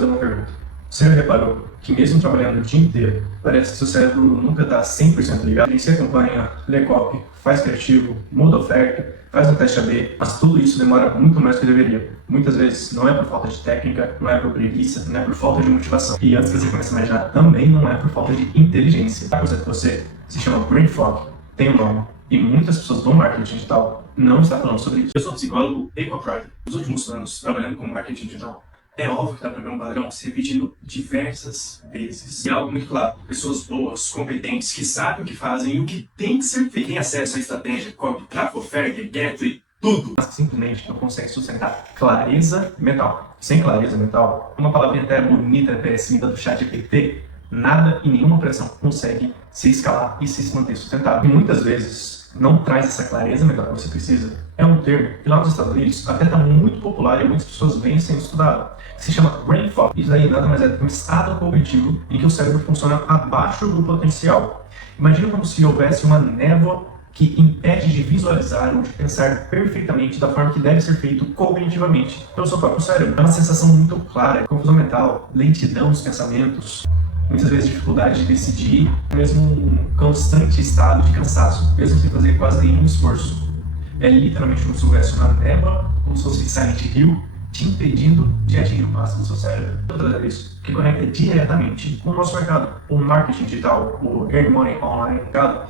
fazer uma pergunta. Você já reparou que mesmo trabalhando o dia inteiro, parece que seu cérebro nunca está 100% ligado? Gerencia a campanha, lê copy, faz criativo, muda oferta, faz um teste AB, mas tudo isso demora muito mais do que deveria. Muitas vezes não é por falta de técnica, não é por preguiça, não é por falta de motivação. E antes que você comece a imaginar, também não é por falta de inteligência. A coisa que você se chama brain fog, tem um nome, e muitas pessoas do marketing digital não estão falando sobre isso. Eu sou psicólogo e copywriter. Nos últimos anos, trabalhando com marketing digital, é óbvio que dá para ver um padrão se repetindo diversas vezes. E algo muito claro, pessoas boas, competentes, que sabem o que fazem e o que tem que ser feito. Tem acesso à estratégia, copy, tráfego, oferta, get e tudo. Mas simplesmente não consegue sustentar clareza mental. Sem clareza mental, uma palavrinha até bonita, parecida do ChatGPT, nada e nenhuma operação consegue se escalar e se manter sustentável. E muitas vezes não traz essa clareza mental que você precisa. É um termo que lá nos Estados Unidos até está muito popular e muitas pessoas vêm sendo estudado. Se chama brain fog. Isso aí nada mais é do que um estado cognitivo em que o cérebro funciona abaixo do potencial. Imagina como se houvesse uma névoa que impede de visualizar ou de pensar perfeitamente da forma que deve ser feito cognitivamente pelo seu próprio cérebro. É uma sensação muito clara, confusão mental, lentidão nos pensamentos, muitas vezes dificuldade de decidir, mesmo um constante estado de cansaço, mesmo sem fazer quase nenhum esforço. É literalmente como se houvesse uma névoa, como se fosse Silent Hill, te impedindo de atingir o máximo do seu cérebro. Outra isso, que conecta diretamente com o nosso mercado. O marketing digital, o earn money online,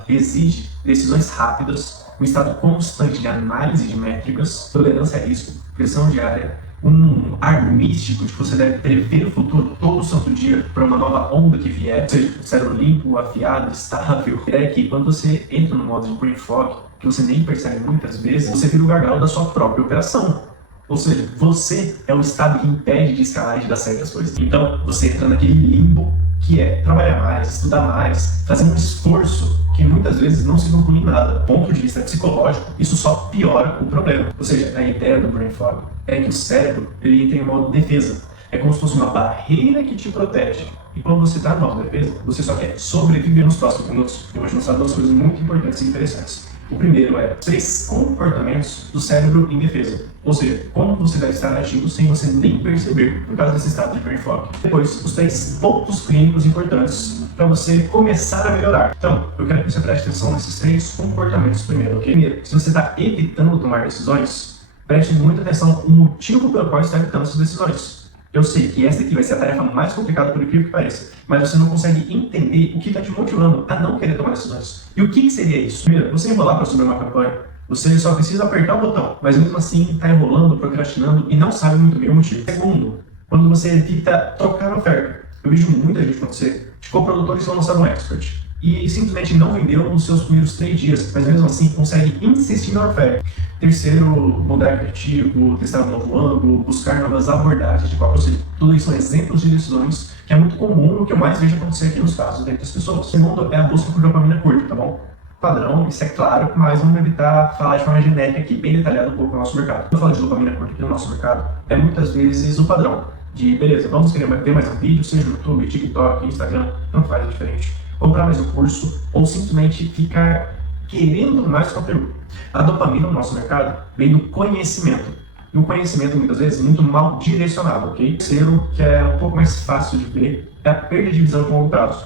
exige decisões rápidas, um estado constante de análise de métricas, tolerância a risco, pressão diária, um ar místico de que você deve prever o futuro todo santo dia para uma nova onda que vier, ou seja, o cérebro limpo, afiado, estável. É que quando você entra no modo de brain fog, que você nem percebe muitas vezes, você vira o gargalo da sua própria operação. Ou seja, você é o estado que impede de escalar e de dar certo as coisas. Então, você entra naquele limbo que é trabalhar mais, estudar mais, fazer um esforço que muitas vezes não se conclui em nada. Do ponto de vista psicológico, isso só piora o problema. Ou seja, a ideia do brain fog é que o cérebro ele entra em modo defesa. É como se fosse uma barreira que te protege. E quando você está no modo defesa, você só quer sobreviver nos próximos minutos. Eu vou te mostrar duas coisas muito importantes e interessantes. O primeiro é 3 comportamentos do cérebro em defesa. Ou seja, como você deve estar agindo sem você nem perceber por causa desse estado de brain fog. Depois, os 3 pontos clínicos importantes para você começar a melhorar. Então, eu quero que você preste atenção nesses 3 comportamentos primeiro, ok? Primeiro, se você está evitando tomar decisões, preste muita atenção no motivo pelo qual você está evitando essas decisões. Eu sei que essa aqui vai ser a tarefa mais complicada, por incrível que pareça, mas você não consegue entender o que está te motivando a não querer tomar decisões. E o que seria isso? Primeiro, você enrolar para subir uma campanha. Você só precisa apertar o botão, mas mesmo assim está enrolando, procrastinando e não sabe muito bem o motivo. Segundo, quando você evita trocar a oferta. Eu vejo muita gente acontecer de coprodutores que vão lançar um expert e simplesmente não venderam nos seus primeiros 3 dias, mas mesmo assim consegue insistir na oferta. Terceiro, mudar criativo, testar um novo ângulo, buscar novas abordagens de qual você. Tudo isso são exemplos de decisões que é muito comum, o que eu mais vejo acontecer aqui nos casos dentro das pessoas. Segundo, é a busca por dopamina curta, tá bom? Padrão, isso é claro, mas vamos evitar falar de forma genérica aqui, bem detalhada um pouco no nosso mercado. Quando eu falo de dopamina curta aqui no nosso mercado, é muitas vezes o padrão de, beleza, vamos querer ver mais um vídeo, seja no YouTube, TikTok, Instagram, não faz diferente. Comprar mais um curso ou simplesmente ficar querendo mais conteúdo. A dopamina no nosso mercado vem do conhecimento. E o conhecimento, muitas vezes, muito mal direcionado, ok? O terceiro, que é um pouco mais fácil de ver, é a perda de visão de longo prazo.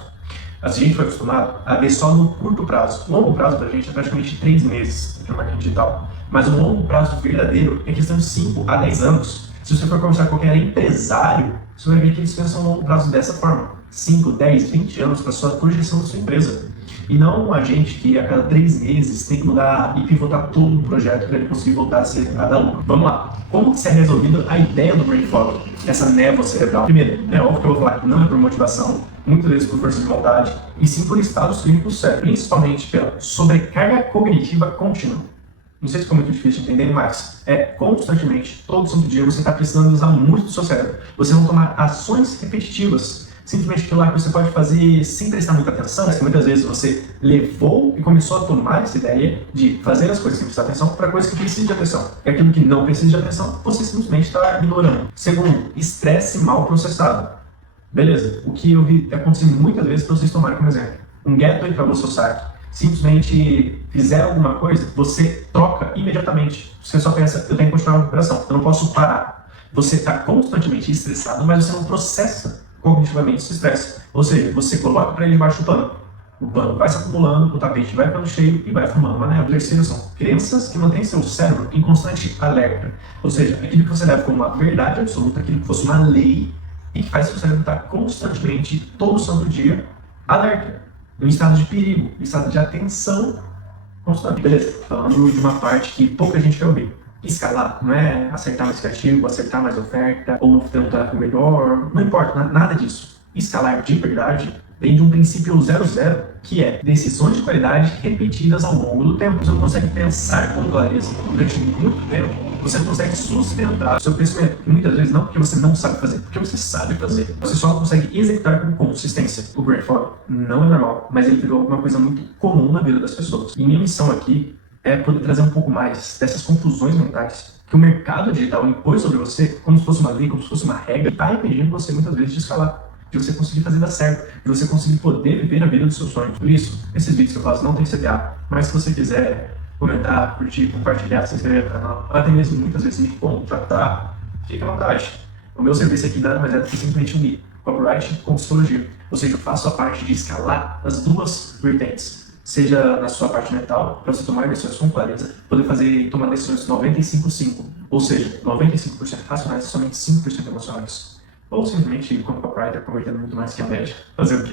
A gente foi acostumado a ver só no curto prazo. O longo prazo pra gente é praticamente 3 meses no marketing digital. Mas o longo prazo verdadeiro é questão de 5 a 10 anos. Se você for conversar com qualquer empresário, você vai ver que eles pensam no longo prazo dessa forma. 5, 10, 20 anos para sua projeção da sua empresa. E não a gente que a cada 3 meses tem que mudar e pivotar todo o projeto para ele conseguir voltar a dar lucro. Vamos lá. Como que se é resolvida a ideia do brain fog, essa névoa cerebral? Primeiro, é óbvio que eu vou falar que não é por motivação, muitas vezes por força de vontade, e sim por estados clínicos do cérebro, principalmente pela sobrecarga cognitiva contínua. Não sei se ficou muito difícil de entender, mas é constantemente, todo santo dia, você está precisando usar muito do seu cérebro. Você não tomar ações repetitivas, simplesmente aquilo lá que você pode fazer sem prestar muita atenção, mas que muitas vezes você levou e começou a tomar essa ideia de fazer as coisas sem prestar atenção para coisas que precisam de atenção. E aquilo que não precisa de atenção, você simplesmente está ignorando. Segundo, estresse mal processado. Beleza, o que eu vi acontecer muitas vezes para vocês tomarem como exemplo. Um gateway para o seu site. Simplesmente fizer alguma coisa, você troca imediatamente. Você só pensa, eu tenho que continuar a operação, eu não posso parar. Você está constantemente estressado, mas você não processa cognitivamente esse estresse. Ou seja, você coloca para ele debaixo do pano. O pano vai se acumulando, o tapete vai ficando cheio e vai formando uma neve. O terceiro são crenças que mantêm seu cérebro em constante alerta. Ou seja, aquilo que você leva como uma verdade absoluta, aquilo que fosse uma lei, e que faz seu cérebro estar constantemente, todo santo dia, alerta. Em estado de perigo, em estado de atenção constante. Beleza, falando de uma parte que pouca gente quer ouvir. Escalar não é acertar mais criativo, acertar mais oferta, ou ter um tráfego melhor, não importa, nada disso. Escalar de verdade vem de um princípio 00, que é decisões de qualidade repetidas ao longo do tempo. Você não consegue pensar com clareza durante muito tempo, você não consegue sustentar o seu crescimento. E muitas vezes não porque você não sabe fazer, porque você sabe fazer. Você só não consegue executar com consistência. O brain fog não é normal, mas ele virou uma coisa muito comum na vida das pessoas. E minha missão aqui é poder trazer um pouco mais dessas confusões mentais que o mercado digital impôs sobre você, como se fosse uma lei, como se fosse uma regra, e está impedindo você muitas vezes de escalar, de você conseguir fazer dar certo, de você conseguir poder viver a vida dos seus sonhos. Por isso, esses vídeos que eu faço não tem CTA, mas se você quiser comentar, curtir, compartilhar, se inscrever no canal, ou até mesmo muitas vezes me contratar, fique à vontade. O meu serviço aqui nada mais é do que simplesmente unir copyright com psicologia, ou seja, eu faço a parte de escalar as duas vertentes. Seja na sua parte mental, para você tomar decisões com clareza, poder fazer e tomar decisões 95-5, ou seja, 95% racionais e somente 5% emocionais. Ou simplesmente, como copywriter, convertendo muito mais que a média. Fazer o quê?